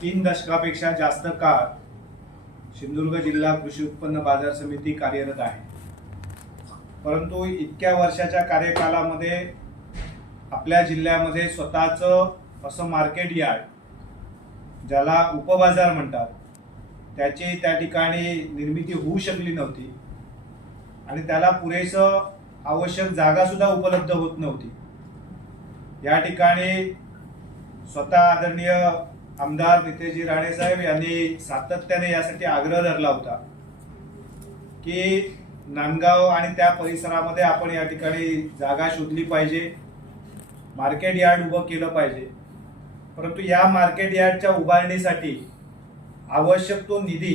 तीन दशकापेक्षा जास्त काळ सिंधुदुर्ग जिल्हा कृषी उत्पन्न बाजार समिती कार्यरत आहे. परंतु इतक्या वर्षाच्या कार्यकालामध्ये आपल्या जिल्ह्यामध्ये स्वतःचं असं मार्केट यार्ड ज्याला उपबाजार म्हणतात त्याची त्या ठिकाणी निर्मिती होऊ शकली नव्हती आणि त्याला पुरेसं आवश्यक जागासुद्धा उपलब्ध होत नव्हती. या ठिकाणी स्वतः आदरणीय आमदार नितेशजी राणे साहेब यांनी सातत्याने यासाठी आग्रह धरला होता की नांदगाव आणि त्या परिसरामध्ये आपण या ठिकाणी जागा शोधली पाहिजे मार्केट यार्ड उभं केलं पाहिजे. परंतु या मार्केट यार्डच्या उभारणीसाठी आवश्यक तो निधी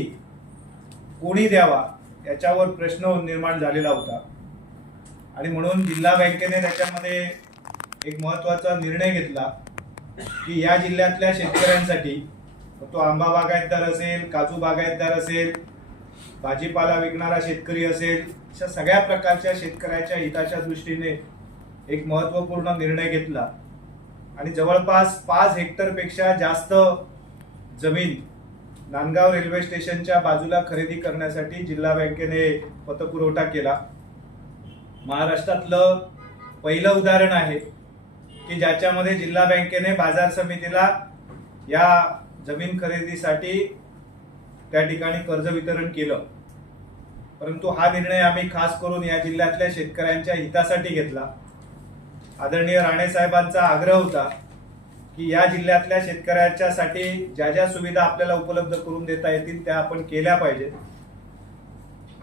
कोणी द्यावा याच्यावर प्रश्न निर्माण झालेला होता. आणि म्हणून जिल्हा बँकेने त्याच्यामध्ये एक महत्त्वाचा निर्णय घेतला. की या जिल्ह्यातल्या शेतकऱ्यांसाठी तो आंबा बागायतदार असेल काजू बागायतदार असेल भाजीपाला विकणारा शेतकरी असेल अशा सगळ्या प्रकारच्या शेतकऱ्याच्या हिताच्या दृष्टीने एक महत्त्वपूर्ण निर्णय घेतला. आणि जवळपास पाच हेक्टरपेक्षा जास्त जमीन नांदगाव रेल्वे स्टेशनच्या बाजूला खरेदी करण्यासाठी जिल्हा बँकेने पतपुरवठा केला. महाराष्ट्रातलं पहिलं उदाहरण आहे की ज्याच्यामध्ये जिल्हा बँकेने बाजार समितीला या जमीन खरेदीसाठी त्या ठिकाणी कर्ज वितरण केलं. परंतु हा निर्णय आम्ही खास करून या जिल्ह्यातल्या शेतकऱ्यांच्या हितासाठी घेतला. आदरणीय राणे साहेबांचा आग्रह होता की या जिल्ह्यातल्या शेतकऱ्याच्यासाठी ज्या ज्या सुविधा आपल्याला उपलब्ध करून देता येतील त्या आपण केल्या पाहिजेत.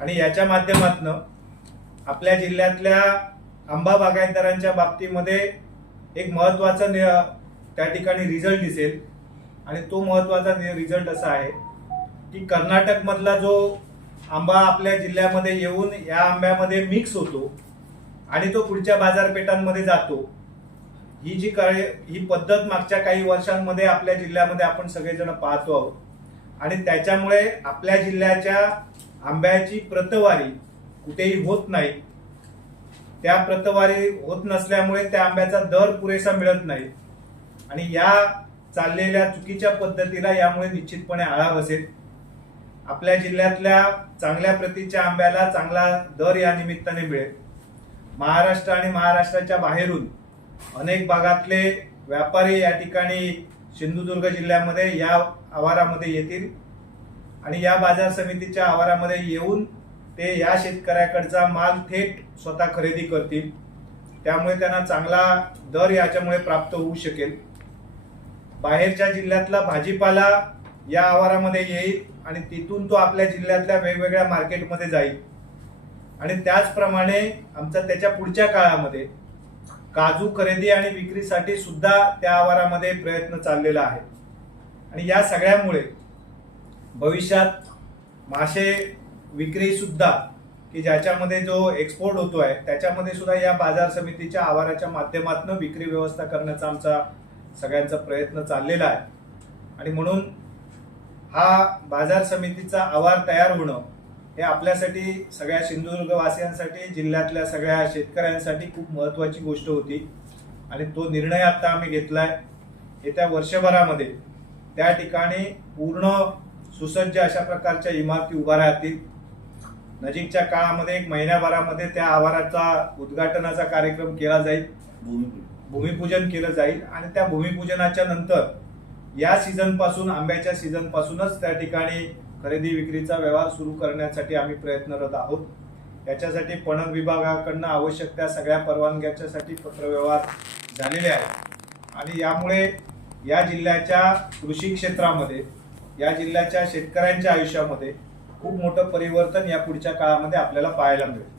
आणि याच्या माध्यमातनं आपल्या जिल्ह्यातल्या आंबा बागायतदारांच्या बाबतीमध्ये एक महत्त्वाचा त्या ठिकाणी रिझल्ट दिसेल. आणि तो महत्त्वाचा रिझल्ट असा आहे की कर्नाटकमधला जो आंबा आपल्या जिल्ह्यामध्ये येऊन या आंब्यामध्ये मिक्स होतो आणि तो पुढच्या बाजारपेठांमध्ये जातो ही जी काळे ही पद्धत मागच्या काही वर्षांमध्ये आपल्या जिल्ह्यामध्ये आपण सगळेजण पाहतो आहोत. आणि त्याच्यामुळे आपल्या जिल्ह्याच्या आंब्याची प्रतवारी कुठेही होत नाही. त्या प्रतवारी होत नसल्यामुळे त्या आंब्याचा दर पुरेसा मिळत नाही. आणि या चाललेल्या चुकीच्या पद्धतीला यामुळे निश्चितपणे आळा बसेल. आपल्या जिल्ह्यातल्या चांगल्या प्रतीच्या आंब्याला चांगला दर या निमित्ताने मिळेल. महाराष्ट्र आणि महाराष्ट्राच्या बाहेरून अनेक भागातले व्यापारी या ठिकाणी सिंधुदुर्ग जिल्ह्यामध्ये या आवारामध्ये येतील. आणि या बाजार समितीच्या आवारामध्ये येऊन ते या शेतकऱ्याकडचा माल थेट स्वतः खरेदी करतील. त्यामुळे त्यांना चांगला दर याच्यामुळे प्राप्त होऊ शकेल. बाहेरच्या जिल्ह्यातला भाजीपाला या आवारामध्ये येईल आणि तिथून तो आपल्या जिल्ह्यातल्या वेगवेगळ्या मार्केटमध्ये जाईल. आणि त्याचप्रमाणे आमचा त्याच्या पुढच्या काळामध्ये काजू खरेदी आणि विक्रीसाठी सुद्धा त्या आवारामध्ये प्रयत्न चाललेला आहे. आणि या सगळ्यामुळे भविष्यात मासे विक्री सुद्धा की ज्याच्यामध्ये जो एक्सपोर्ट होतो आहे त्याच्यामध्ये सुद्धा या बाजार समितीच्या आवाराच्या माध्यमातून विक्री व्यवस्था करण्याचा आमचा सगळ्यांचा प्रयत्न चाललेला आहे. आणि म्हणून हा बाजार समितीचा आवार तयार होणं हे आपल्यासाठी सगळ्या सिंधुदुर्गवासियांसाठी जिल्ह्यातल्या सगळ्या शेतकऱ्यांसाठी खूप महत्त्वाची गोष्ट होती. आणि तो निर्णय आत्ता आम्ही घेतला आहे येत्या वर्षभरामध्ये त्या ठिकाणी पूर्ण सुसज्ज अशा प्रकारच्या इमारती उभा राहतील. नजीकच्या काळामध्ये एक महिन्याभरामध्ये त्या आवाराचा उद्घाटनाचा कार्यक्रम केला जाईल. भूमिपूजन. केलं जाईल आणि त्या भूमिपूजनाच्या नंतर या सीझनपासून आंब्याच्या सीझन पासूनच त्या ठिकाणी खरेदी विक्रीचा व्यवहार सुरू करण्यासाठी आम्ही प्रयत्नरत आहोत. याच्यासाठी पणन विभागाकडनं आवश्यक त्या सगळ्या परवानग्याच्यासाठी पत्रव्यवहार झालेले आहेत. आणि यामुळे या जिल्ह्याच्या कृषी क्षेत्रामध्ये या जिल्ह्याच्या शेतकऱ्यांच्या आयुष्यामध्ये खूप मोठं परिवर्तन या पुढच्या काळामध्ये आपल्याला पाहायला मिळेल.